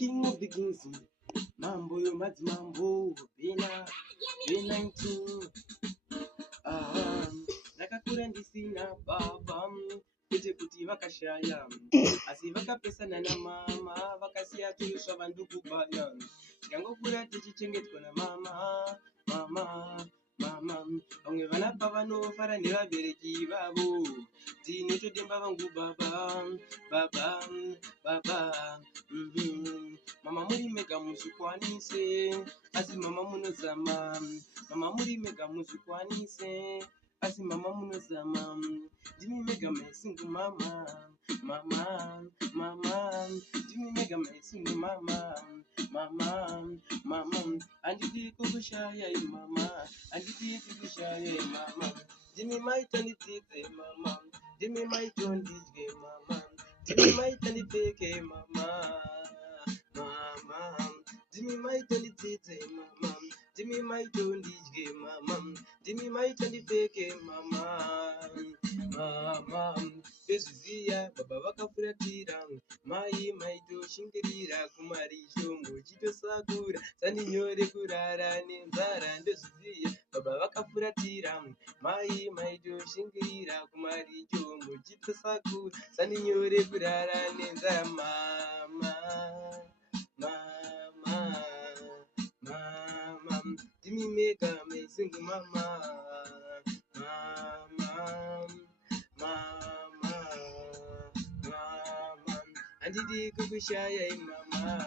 King of the kings, mambo yo madzimambo, bena 19. Ndakakura ndisina baba kwete kuti vakashaya asi vakapesana namama vakasiya tulusva vandukubaya tikangokura tichichengetwa namama vamwe vana pavanofara nevabereki vavo tinotodemba vangu baba mama muri mega muzvikwanise asi mama munozama mama muri mega muzvikwanise asi mama munozama ndimi mega maisingu mama ndimi mega maisingu mama handidi kukushayai mama handidi kukushayai mama ndimi maitanditsitse mama ndimi maitondidye mama ndimi maitandipfeke mama ndimi maitanditsitse mama ndimi maitondidye mama ndimi maitandipfeke mama bezviziya baba vakafuratira mai maitoshingirira kumarisho muchitosakura sandinyore kurara nenzara ndozviziya baba vakafuratira mai maitoshingirira kumarisho muchitosakura sandinyore kurara nenzara mama ndimi mega amazing mama handidi kukushayai mama